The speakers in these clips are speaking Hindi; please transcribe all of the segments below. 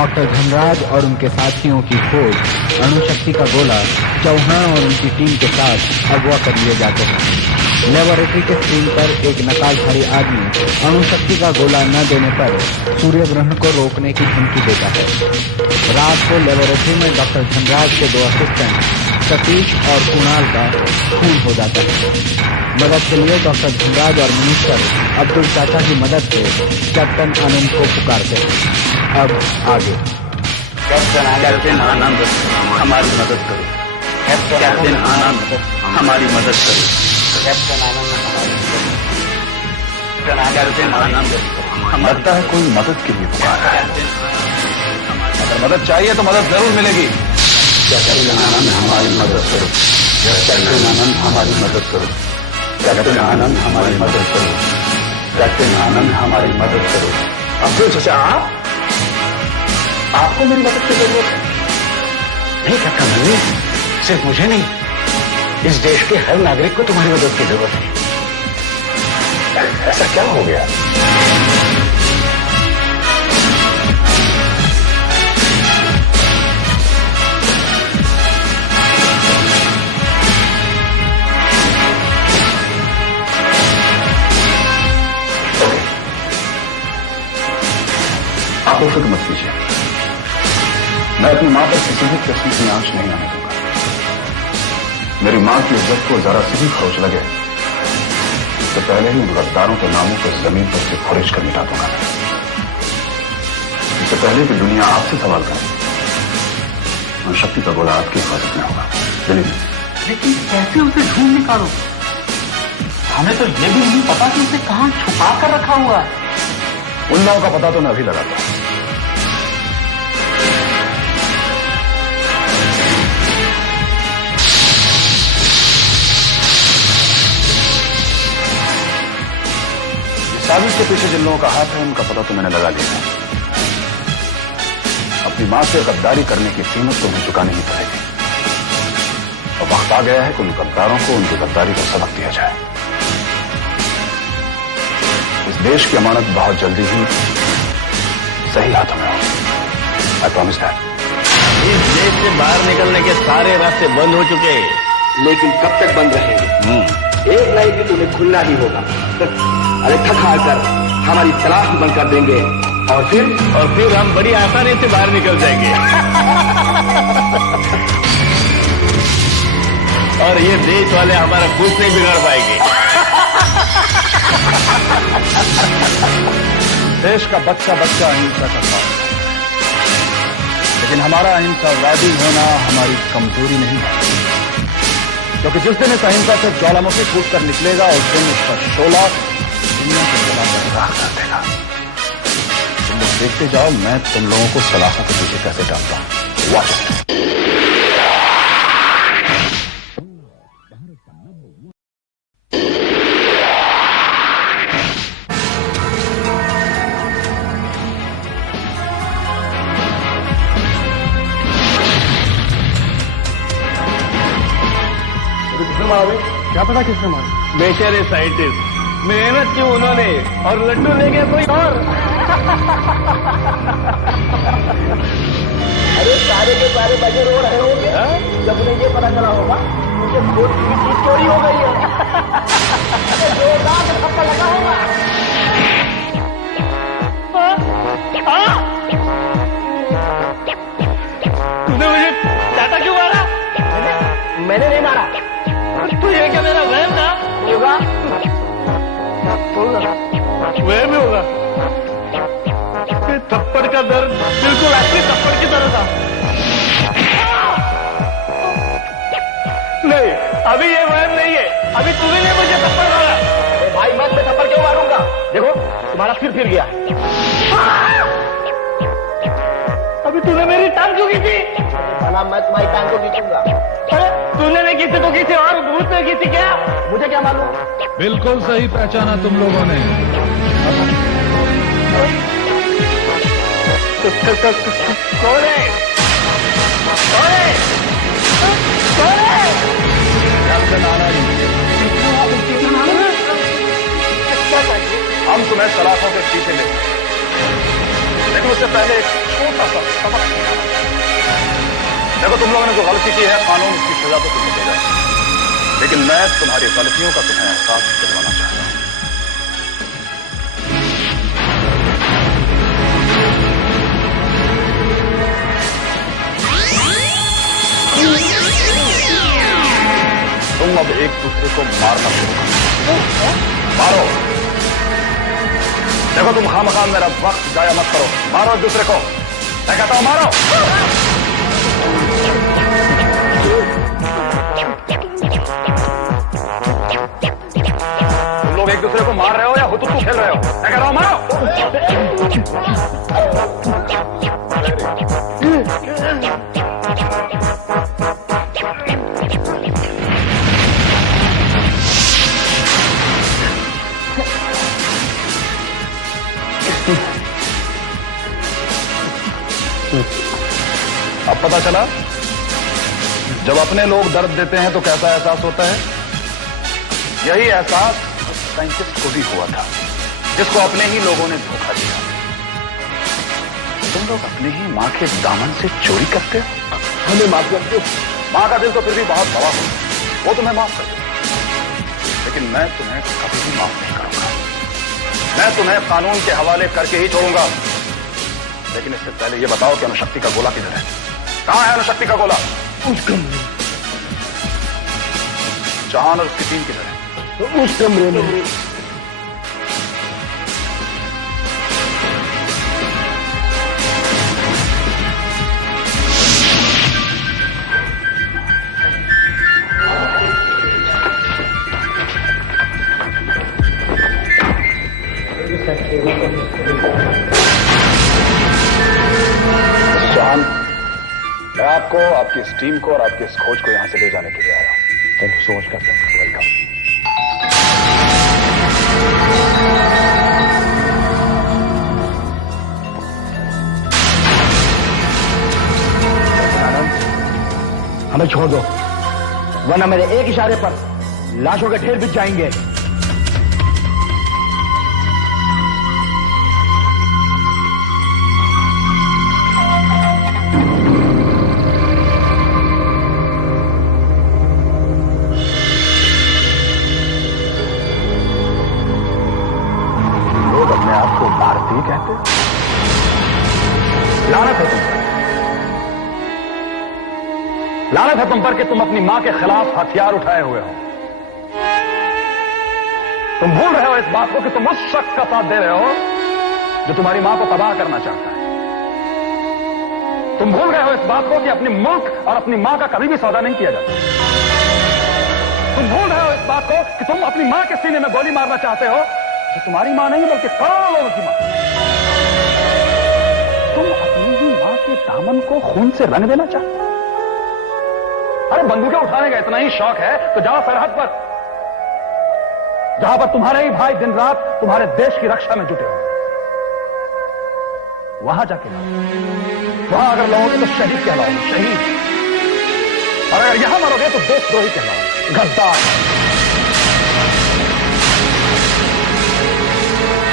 डॉक्टर धनराज और उनके साथियों की खोज अणुशक्ति का गोला चौहान और उनकी टीम के साथ अगवा कर लिए जाते हैं। लेबोरेटरी के स्क्रीन पर एक नकालधारी आदमी अणुशक्ति का गोला न देने पर सूर्य ग्रहण को रोकने की धमकी देता है। रात को लेबोरेटरी में डॉक्टर धनराज के 2 असिस्टेंट सतीश और कुणाल का खून हो जाता है। मदद के लिए डॉक्टर धनराज और मिनिस्टर अब्दुल चाचा की मदद से कैप्टन आनंद को पुकारते हैं। अब आगे। कैप्टन आनंद हमारी मदद करो। कैप्टन आनंद हमारी मदद करो। कैप्टन आनंद हमारी मदद करो। कैप्टन आनंद लगता है कोई मदद के लिए पुकार है। अगर मदद चाहिए तो मदद जरूर मिलेगी। कैप्टन आनंद हमारी मदद करो। कैप्टन आनंद हमारी मदद करो। कैप्टन आनंद हमारी मदद करो। कैप्टन आनंद हमारी मदद करो। अब्दुल चाचा आपको मेरी मदद की जरूरत है? नहीं कैप्टन आनंद, सिर्फ मुझे नहीं, इस देश के हर नागरिक को तुम्हारी मदद की जरूरत है। ऐसा क्या हो गया? आप फिक्र मत कीजिए, मैं अपनी मां पर किसी भी किस्म की आंच नहीं आने दूंगा। मेरी मां की इज्जत को जरा सी भी खरोच लगे तो पहले ही उन गद्दारों के नामों को जमीन पर से खोरेज कर मिटा दूंगा। इससे पहले कि दुनिया आपसे सवाल करे, अणुशक्ति का गोला आपकी हिफाजत में होगा। लेकिन कैसे उसे ढूंढ निकालो? हमें तो ये भी नहीं पता कि उसे कहां छुपा कर रखा हुआ है। उन लोगों का पता तो मैं अभी लगाता हूं। साजिश के पीछे जिन लोगों का हाथ है उनका पता तो मैंने लगा लिया है। अपनी मां से गद्दारी करने की कीमत तो उन्हें चुकानी ही पड़ेगी। और वक्त आ गया है कि उन गद्दारों को उनकी गद्दारी का सबक दिया जाए। इस देश की अमानत बहुत जल्दी ही सही हाथों में होगी। I promise that. इस देश से बाहर निकलने के सारे रास्ते बंद हो चुके हैं, लेकिन कब तक बंद रहेंगे? एक ना एक दिन उन्हें खुलना ही होगा। अरे थक हार कर हमारी तलाश बंद कर देंगे और फिर हम बड़ी आसानी से बाहर निकल जाएंगे। और ये देश वाले हमारा कुछ नहीं बिगाड़ पाएंगे। देश का बच्चा बच्चा अहिंसा का पालन, लेकिन हमारा अहिंसावादी होना हमारी कमजोरी नहीं है। क्योंकि जिस दिन इस अहिंसा से ज्वालामुखी फूट कर निकलेगा उस दिन उसका शोला दुनिया को जला कर राख कर देगा। तुम लोग देखते जाओ मैं तुम लोगों को सलाखों के पीछे कैसे डालता हूं। Watch it. क्या पता किसने मारा? बेचारे साइंटिस्ट, मेहनत की उन्होंने और लड्डू ले गया कोई और। अरे सारे के सारे बजे रो रहे होंगे जब उन्हें ये पता चला होगा मुझे चीज चोरी हो गई है। जोरदार से धक्का लगा होगा। तूने मुझे चाटा क्यों मारा? मैंने नहीं मारा। तो ये क्या मेरा वहम था? होगा वहम ही होगा। ये थप्पड़ का दर्द बिल्कुल असली थप्पड़ की तरह था। नहीं, अभी ये वहम नहीं है। अभी तूने नहीं मुझे थप्पड़ मारा। भाई मैं थप्पड़ क्यों मारूंगा? देखो तुम्हारा सिर फिर गया। अभी तूने मेरी टांग क्यों खींची? भला मैं तुम्हारी टांग को खींचूंगा? तूने नहीं खींची तो किसी और भूत ने खींची क्या? मुझे क्या मालूम? बिल्कुल सही पहचाना तुम लोगों ने। कौन है? कौन है? कौन है? हम तुम्हें सलाखों के पीछे ले, लेकिन उससे पहले एक देखो तुम लोगों ने जो गलती की है कानून उसकी सजा तो तुम्हें देगा, लेकिन मैं तुम्हारी गलतियों का तुम्हें एहसास दिलवाना चाहता हूं। तुम अब एक दूसरे को मारना शुरू करो। मारो। देखो तुम खामखा मेरा वक्त जाया मत करो, मारो एक दूसरे को। मैं कहता हूं मारो। तुम लोग एक दूसरे को मार रहे हो या हुतुतु खेल रहे हो? मैं कह रहा हूं मारो। अब पता चला जब अपने लोग दर्द देते हैं तो कैसा एहसास होता है। यही एहसास उस साइंटिस्ट को भी हुआ था जिसको अपने ही लोगों ने धोखा दिया। तुम लोग अपने ही मां के दामन से चोरी करते हो। हमें माफ कर दो। मां का दिल तो फिर भी बहुत बड़ा हो, वो तुम्हें माफ कर दो, लेकिन मैं तुम्हें कभी भी माफ नहीं करूंगा। मैं तुम्हें कानून के हवाले करके ही छोड़ूंगा। लेकिन इससे पहले ये बताओ कि अणुशक्ति का गोला किधर है? कहां है अणुशक्ति का गोला? उस कमरे। जहान और उसकी टीम किधर है? उस कमरे में। जहान, मैं आपको, आपकी इस टीम को और आपकी इस खोज को यहां से ले जाने के लिए आया हूं। Thank you so much captain. Welcome. हमें छोड़ दो, वरना मेरे एक इशारे पर लाशों के ढेर बिछ जाएंगे। कहते लानत है तुम पर, लानत है तुम पर कि तुम अपनी मां के खिलाफ हथियार उठाए हुए हो। तुम भूल रहे हो इस बात को कि तुम उस शख्स का साथ दे रहे हो जो तुम्हारी मां को तबाह करना चाहता है। तुम भूल गए हो इस बात को कि अपने मुल्क और अपनी मां का कभी भी सौदा नहीं किया जाता। तुम भूल रहे हो इस बात को कि तुम अपनी मां के सीने में गोली मारना चाहते हो जो तुम्हारी मां नहीं बल्कि करोड़ों लोगों की मां। तुम अपनी ही मां के दामन को खून से रंग देना चाहते हो। अरे बंदूकें उठाने का इतना ही शौक है तो जाओ सरहद पर, जहां पर तुम्हारे ही भाई दिन रात तुम्हारे देश की रक्षा में जुटे हो। वहां जाके वहां अगर लड़ोगे तो शहीद कहलाओगे, शहीद। और अगर यहां मरोगे तो देशद्रोही कहलाओगे, गद्दार।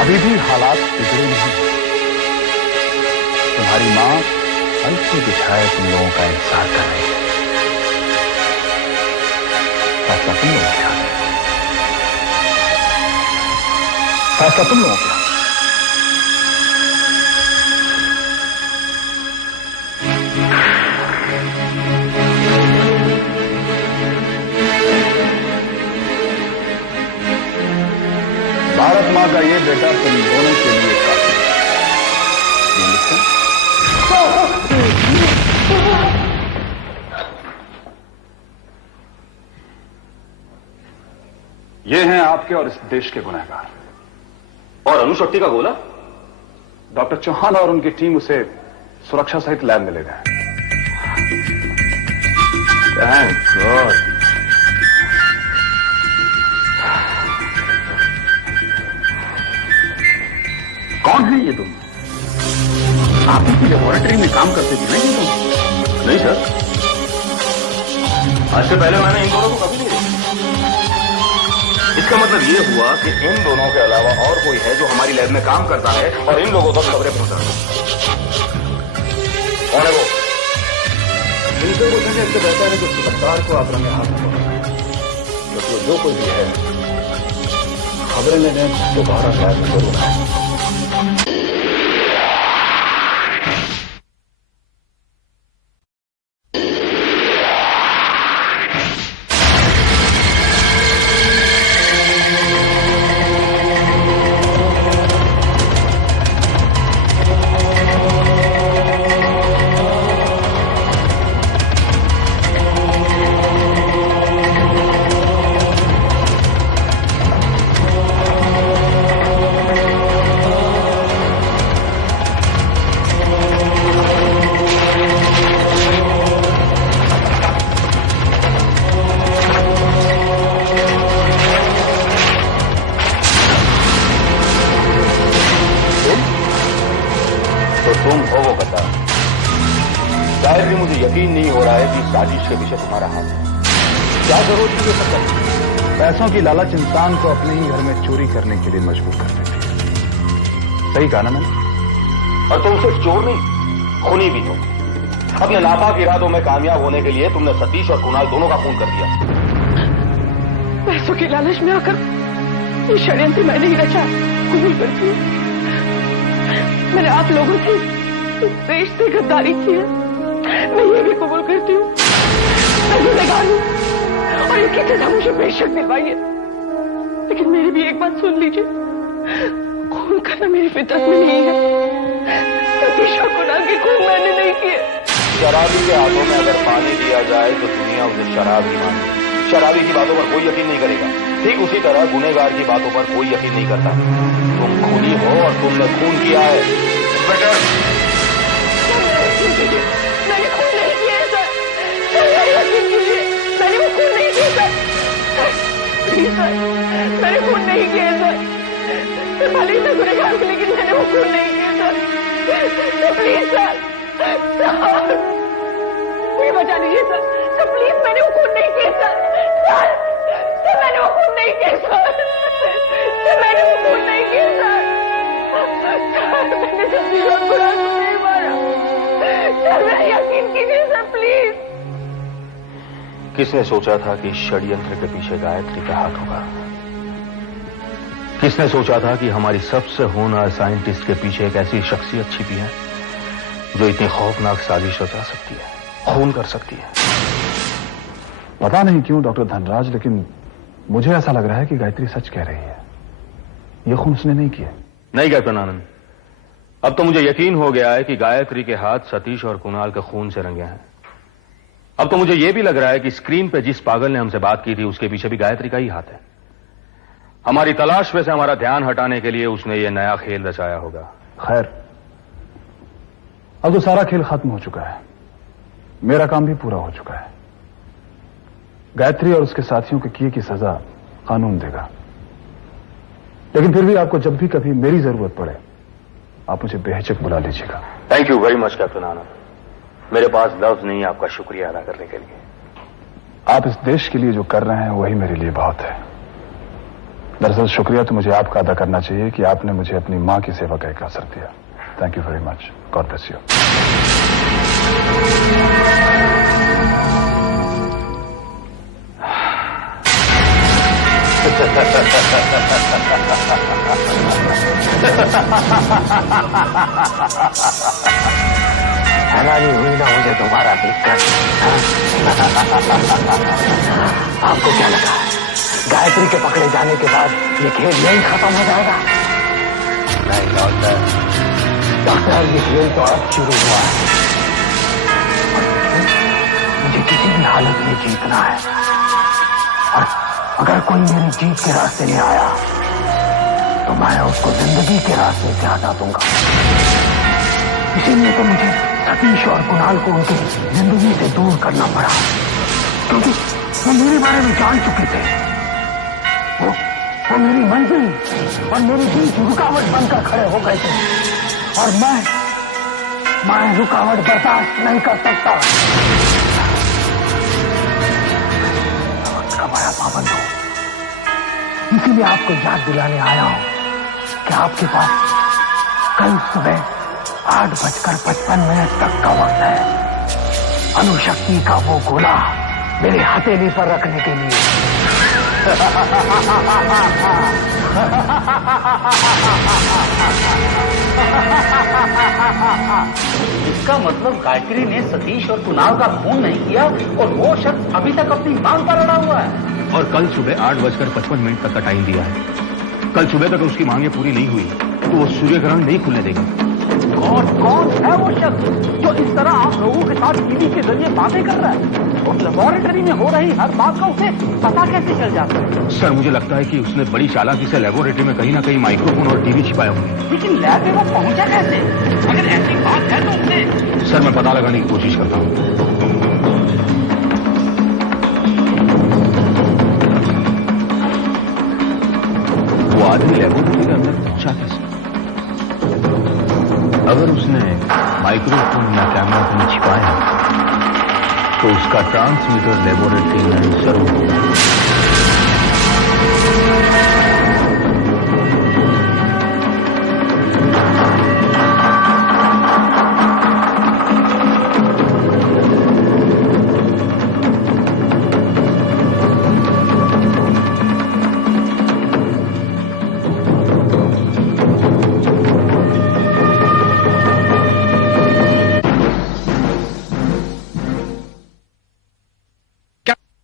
अभी भी हालात बिगड़े नहीं। तुम्हारी मां हल्की बिछाए तुम लोगों का इंतजार कर रही है। फैसला तुम लोगों के हाथ है, फैसला तुम लोगों के हाथ। भारत मां का ये बेटा तुम दोनों के लिए काफी है। ये हैं आपके और इस देश के गुनहगार। और अणुशक्ति का गोला? डॉक्टर चौहान और उनकी टीम उसे सुरक्षा सहित लैब में ले गए। Thank God. कौन है ये तुम? आप इनकी लेबोरेटरी में काम करते थे ना ये तुम? नहीं सर, आज से पहले मैंने इन दोनों को कभी नहीं देखा। इसका मतलब ये हुआ कि इन दोनों के अलावा और कोई है जो हमारी लैब में काम करता है और इन लोगों तक खबरें पहुंचाता है। कौन है वो? बिल्कुल पूछने इससे बेहतर है कि उस गिरफ्तार को आप रंगे हाथ में पकड़ें। मतलब जो कोई भी है खबरें लेने दोबारा शायद जरूर आए। तुम हो वो गद्दार। शायद भी मुझे यकीन नहीं हो रहा है कि साजिश के पीछे तुम्हारा हाथ है। क्या जरूरत थी ये सब करने? पैसों की लालच इंसान को अपने ही घर में चोरी करने के लिए मजबूर कर देती है। सही कहा ना मैंने? और तुम सिर्फ चोर नहीं, खूनी भी हो। अपने नापाक इरादों में कामयाब होने के लिए तुमने सतीश और कुणाल दोनों का खून कर दिया। पैसों की लालच में आकर ये षड्यंत्र मैंने ही रचा। कबूल करती हूँ, मैंने आप लोगों की इस देश से गद्दारी की है। मैं ये भी कबूल करती हूँ, मैं गुनहगार हूँ और इसकी सजा मुझे बेशक दिलवाई है। लेकिन मेरी भी एक बात सुन लीजिए, खून करना मेरी फितरत में नहीं है। सतीश और कुणाल के खून मैंने नहीं किए। शराबी के हाथों में अगर पानी दिया जाए तो दुनिया उसे शराब ही मानेगी। शराबी की बातों पर कोई यकीन नहीं करेगा। ठीक उसी तरह गुनहगार की बातों पर कोई यकीन नहीं करता। तुम खूनी हो और तुमने खून किया है। इंस्पेक्टर, मैंने खून नहीं किया सर, यकीन कीजिए, मैंने वो खून नहीं किया सर। प्लीज सर, मैंने खून नहीं किया सर। भले ही मैं गुनहगार हूं, लेकिन मैंने वो खून नहीं किया सर। प्लीज सर, मुझे बचा लीजिए सर। प्लीज, मैंने वो खून नहीं किया सर। मैंने वो खून नहीं किया सर। मैंने वो खून नहीं किया सर। मैंने सब्जी और कुणाल को नहीं मारा सर। मेरा यकीन कीजिए सर, प्लीज। किसने सोचा था कि इस षड्यंत्र के पीछे गायत्री का हाथ होगा? किसने सोचा था कि हमारी सबसे होनहार साइंटिस्ट के पीछे एक ऐसी शख्सियत छिपी है जो इतनी खौफनाक साजिश रचा सकती है, खून कर सकती है? पता नहीं क्यों डॉक्टर धनराज, लेकिन मुझे ऐसा लग रहा है कि गायत्री सच कह रही है। ये खून उसने नहीं किया। नहीं कैप्टन आनंद, अब तो मुझे यकीन हो गया है कि गायत्री के हाथ सतीश और कुणाल के खून से रंगे हैं। अब तो मुझे यह भी लग रहा है कि स्क्रीन पे जिस पागल ने हमसे बात की थी उसके पीछे भी गायत्री का ही हाथ है। हमारी तलाश में से हमारा ध्यान हटाने के लिए उसने ये नया खेल रचाया होगा। खैर, अब तो सारा खेल खत्म हो चुका है। मेरा काम भी पूरा हो चुका है। गायत्री और उसके साथियों के किए की सजा कानून देगा। लेकिन फिर भी आपको जब भी कभी मेरी जरूरत पड़े, आप मुझे बेहिचक बुला लीजिएगा। Thank you very much captain Anand. मेरे पास लफ्ज नहीं है आपका शुक्रिया अदा करने के लिए। आप इस देश के लिए जो कर रहे हैं वही मेरे लिए बहुत है। दरअसल शुक्रिया तो मुझे आपका अदा करना चाहिए कि आपने मुझे अपनी मां की सेवा का एक अवसर दिया। Thank you very much. God bless you. हैरानी हुई ना मुझे दोबारा देखकर? आपको क्या लगा गायत्री के पकड़े जाने के बाद ये खेल यही खत्म हो जाएगा? नहीं डॉक्टर, ये खेल तो अब शुरू हुआ है। मुझे किसी भी हालत में जीतना है और अगर कोई मेरी जीत के रास्ते में आया तो मैं उसको जिंदगी के रास्ते से हटा दूंगा। इसीलिए तो मुझे सतीश और कुणाल को उनकी जिंदगी से दूर करना पड़ा, क्योंकि वो मेरे बारे में जान चुके थे। वो मेरी मंजिल और मेरी बीच रुकावट बनकर खड़े हो गए थे और मैं रुकावट बर्दाश्त नहीं कर सकता। वक्त का बड़ा पाबंद हूं, इसीलिए आपको याद दिलाने आया हूं कि आपके पास कल सुबह 8:55 तक का वक्त है अणुशक्ति का वो गोला मेरे हथेली पर रखने के लिए। इसका मतलब गायत्री ने सतीश और कुणाल का खून नहीं किया और वो शख्स अभी तक अपनी मांग पर अड़ा हुआ है। और कल सुबह 8:55 तक का टाइम दिया है। कल सुबह तक उसकी मांगे पूरी नहीं हुई तो वो सूर्य ग्रहण नहीं खुलने देगा। और कौन है वो शख्स जो इस तरह आप लोगों के साथ टीवी के जरिए बातें कर रहा है? और लेबोरेटरी में हो रही हर बात का उसे पता कैसे चल जाता है? सर मुझे लगता है कि उसने बड़ी चालाकी से लेबोरेटरी में कहीं ना कहीं माइक्रोफोन और टीवी छिपाया होंगे। लेकिन लैब में वो पहुंचा कैसे? अगर ऐसी बात है तो उसे सर मैं पता लगाने की कोशिश करता हूँ। वो आदमी लेबोरेटरी के अंदर पहुंचा कैसे? अगर उसने माइक्रोफोन या कैमरा फोन छिपाया तो उसका ट्रांसमीटर लेबोरेटरी में